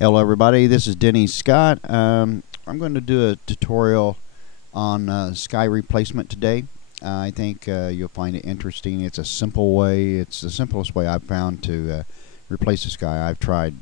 Hello everybody, this is Denny Scott. I'm going to do a tutorial on sky replacement today. I think you'll find it interesting. It's a simple way, it's the simplest way I've found to replace the sky. I've tried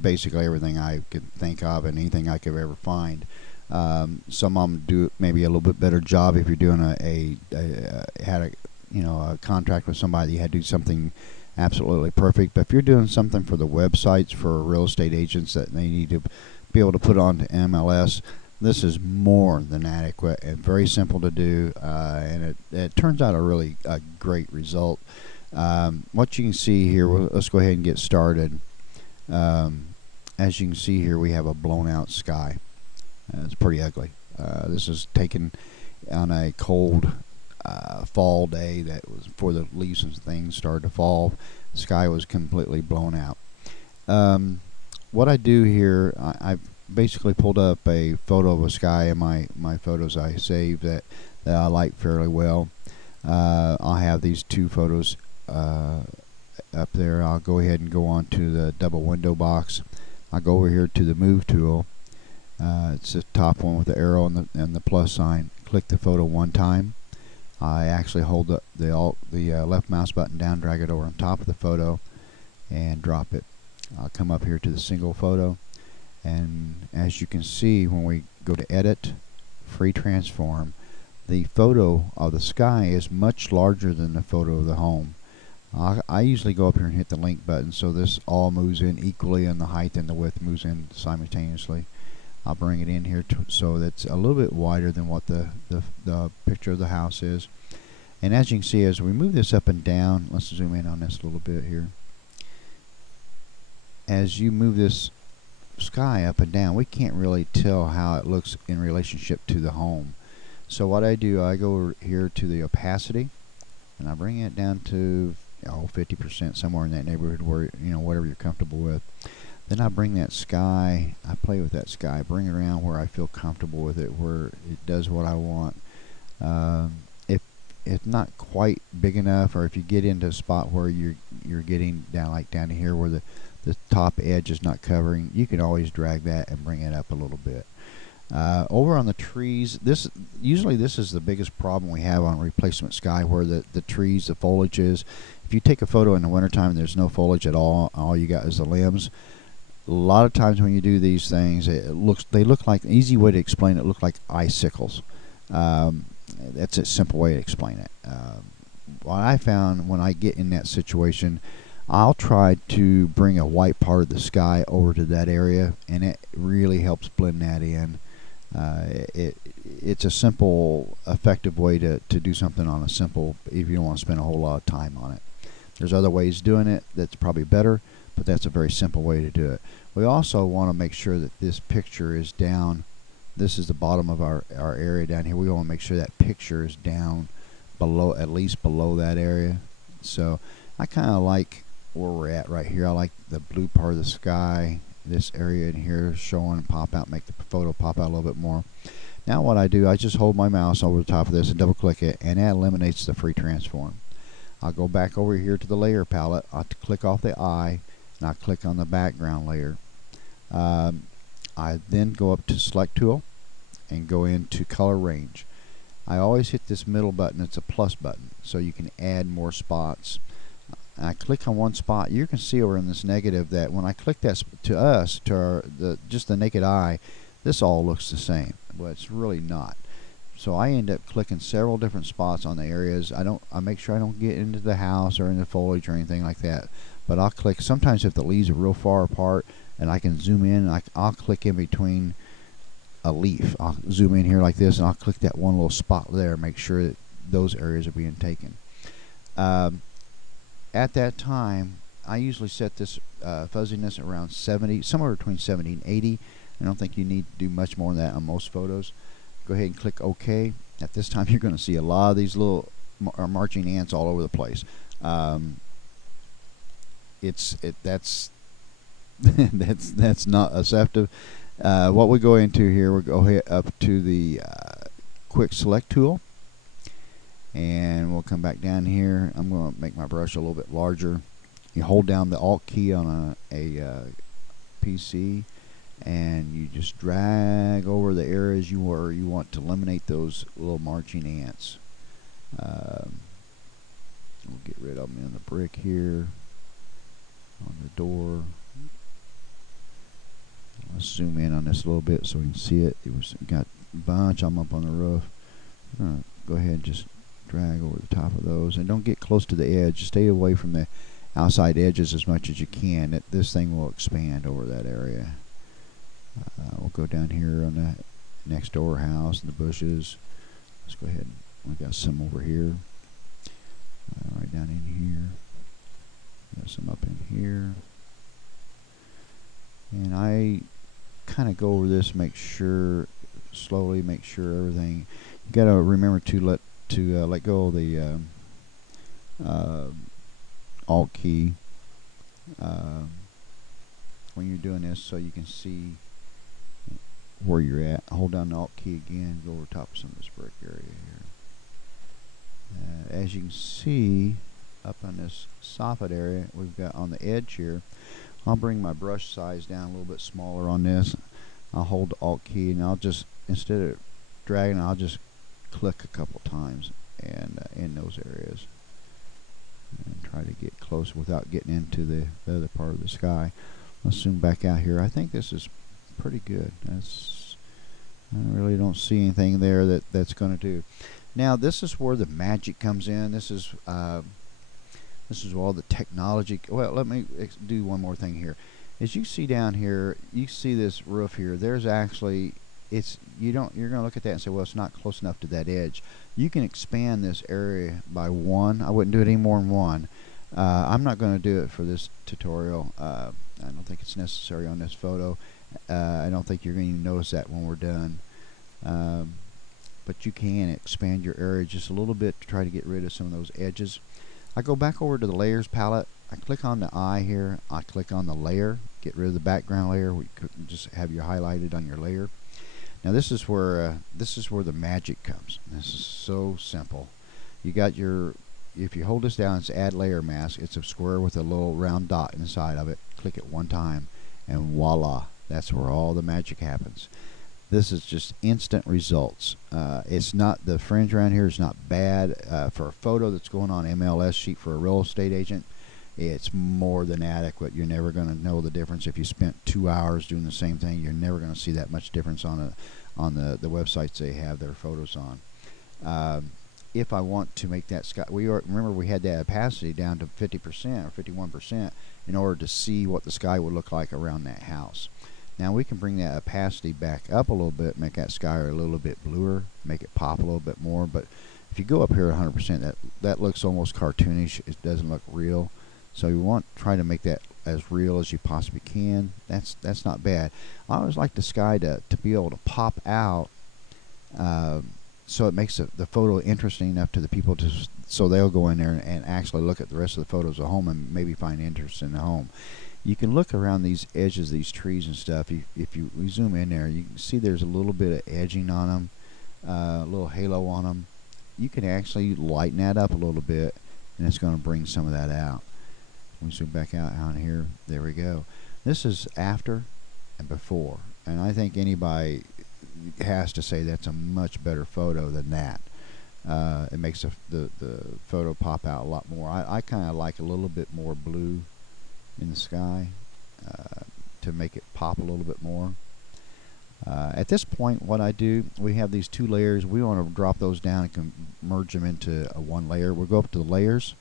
basically everything I could think of and anything I could ever find. Some of them do maybe a little bit better job if you're doing a contract with somebody. You had to do something absolutely perfect. But if you're doing something for the websites for real estate agents that they need to be able to put onto MLS, this is more than adequate and very simple to do, and it turns out a great result. What you can see here, let's go ahead and get started. As you can see here, we have a blown out sky. It's pretty ugly. This is taken on a cold fall day that was before the leaves and things started to fall. The sky was completely blown out. What I do here, I've basically pulled up a photo of a sky in my photos I saved that I like fairly well. I have these two photos up there. I'll go ahead and go on to the double window box. I'll go over here to the move tool. It's the top one with the arrow and the plus sign. Click the photo one time. I actually hold the left mouse button down, drag it over on top of the photo, and drop it. I'll come up here to the single photo, and as you can see, when we go to Edit, Free Transform, the photo of the sky is much larger than the photo of the home. I usually go up here and hit the link button, so this all moves in equally, and the height and the width moves in simultaneously. I'll bring it in here so that's a little bit wider than what the picture of the house is. And as you can see, as we move this up and down, let's zoom in on this a little bit here. As you move this sky up and down, we can't really tell how it looks in relationship to the home. So what I do, I go over here to the opacity, and I bring it down to 50%, somewhere in that neighborhood, where whatever you're comfortable with. Then I bring that sky, I play with that sky, bring it around where I feel comfortable with it, where it does what I want. If it's not quite big enough, or if you get into a spot where you're getting down to here where the top edge is not covering, you can always drag that and bring it up a little bit. Over on the trees, usually this is the biggest problem we have on replacement sky, where the trees, the foliage is. If you take a photo in the wintertime and there's no foliage at all you got is the limbs. A lot of times when you do these things, they look like, an easy way to explain it, look like icicles. That's a simple way to explain it. What I found when I get in that situation, I'll try to bring a white part of the sky over to that area, and it really helps blend that in. It's a simple, effective way to do something on if you don't want to spend a whole lot of time on it. There's other ways of doing it that's probably better, but that's a very simple way to do it. We also want to make sure that this picture is down. This is the bottom of our area down here. We want to make sure that picture is down below, at least below that area. So I kind of like where we're at right here. I like the blue part of the sky, this area in here showing, pop out, make the photo pop out a little bit more. Now what I do, I just hold my mouse over the top of this and double click it, and that eliminates the free transform. I'll go back over here to the layer palette. I'll click off the eye, and I'll click on the background layer. I then go up to Select Tool and go into Color Range. I always hit this middle button. It's a plus button, so you can add more spots. I click on one spot. You can see over in this negative that when I click that just the naked eye, this all looks the same. Well, it's really not. So I end up clicking several different spots on the areas. I make sure I don't get into the house or in the foliage or anything like that. But I'll click, sometimes if the leaves are real far apart and I can zoom in, I'll click in between a leaf. I'll zoom in here like this, and I'll click that one little spot there, make sure that those areas are being taken. At that time, I usually set this fuzziness around 70, somewhere between 70 and 80. I don't think you need to do much more than that on most photos. Go ahead and click OK. At this time, you're going to see a lot of these little marching ants all over the place. That's that's not effective. What we go into here, we'll go up to the quick select tool, and we'll come back down here. I'm going to make my brush a little bit larger. You hold down the Alt key on a PC, and you just drag over the areas you want to eliminate those little marching ants. We'll get rid of them in the brick here, on the door. Let's zoom in on this a little bit so we can see it. Got a bunch of them up on the roof. Go ahead and just drag over the top of those, and don't get close to the edge. Stay away from the outside edges as much as you can. This thing will expand over that area. We'll go down here on the next door house and the bushes. Let's go ahead. We've got some over here. Right down in here. Got some up in here. And I kind of go over this, slowly make sure everything. You got to remember to let go of the Alt key when you're doing this, so you can see where you're at. Hold down the Alt key again. Go over top of some of this brick area here. As you can see, up on this soffit area, we've got on the edge here. I'll bring my brush size down a little bit smaller on this. I'll hold the Alt key, and I'll just, instead of dragging, I'll just click a couple times and in those areas, and try to get close without getting into the other part of the sky. Let's zoom back out here. I think this is pretty good. I really don't see anything there that's going to do. Now this is where the magic comes in. This is all the technology. Well, let me do one more thing here. As you see down here, you see this roof here. There's actually, you're going to look at that and say, well, it's not close enough to that edge. You can expand this area by 1. I wouldn't do it any more than 1. I'm not going to do it for this tutorial. I don't think it's necessary on this photo. I don't think you're going to even notice that when we're done. But you can expand your area just a little bit to try to get rid of some of those edges. I go back over to the layers palette. I click on the eye here. I click on the layer, get rid of the background layer. We could just have you highlighted on your layer. Now this is where the magic comes. This is so simple. You got if you hold this down, it's add layer mask. It's a square with a little round dot inside of it. Click it one time, and voila, that's where all the magic happens. This is just instant results. It's not, the fringe around here is not bad. For a photo that's going on MLS sheet for a real estate agent, it's more than adequate. You're never going to know the difference. If you spent 2 hours doing the same thing, you're never going to see that much difference on the websites they have their photos on. If I want to make that sky, remember we had that opacity down to 50% or 51% in order to see what the sky would look like around that house. Now we can bring that opacity back up a little bit, make that sky a little bit bluer, make it pop a little bit more. But if you go up here 100%, that looks almost cartoonish. It doesn't look real. So you want to try to make that as real as you possibly can. That's not bad. I always like the sky to be able to pop out, so it makes the photo interesting enough to the people so they'll go in there and actually look at the rest of the photos of home and maybe find interest in the home. You can look around these edges, these trees and stuff. If you zoom in there, you can see there's a little bit of edging on them, a little halo on them. You can actually lighten that up a little bit, and it's going to bring some of that out. We zoom back out on here. There we go. This is after and before, and I think anybody has to say that's a much better photo than that. It makes the photo pop out a lot more. I kind of like a little bit more blue in the sky to make it pop a little bit more. At this point, what I do, we have these 2 layers. We want to drop those down and can merge them into one layer. We'll go up to the layers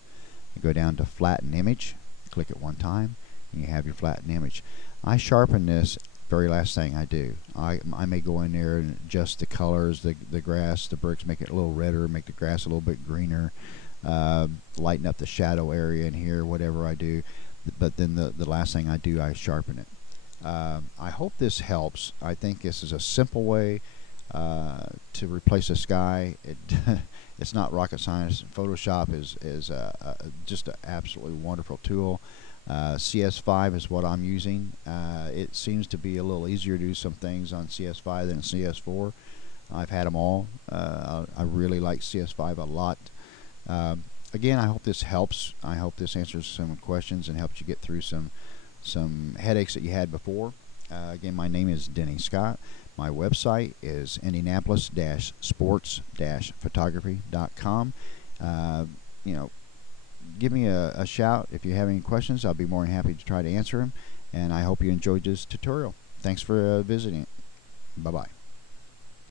and go down to flatten image. Click it one time, and you have your flattened image. I sharpen this very last thing I do. I may go in there and adjust the colors, the grass, the bricks, make it a little redder, make the grass a little bit greener, lighten up the shadow area in here, whatever I do. But then the last thing I do, I sharpen it. I hope this helps. I think this is a simple way to replace a sky. It's not rocket science. Photoshop is just an absolutely wonderful tool. CS5 is what I'm using. It seems to be a little easier to do some things on CS5 than CS4. I've had them all. I really like CS5 a lot. Again, I hope this helps. I hope this answers some questions and helps you get through some some headaches that you had before. Again, my name is Denny Scott. My website is indianapolis-sports-photography.com. You know, give me a shout if you have any questions. I'll be more than happy to try to answer them. And I hope you enjoyed this tutorial. Thanks for visiting. Bye-bye.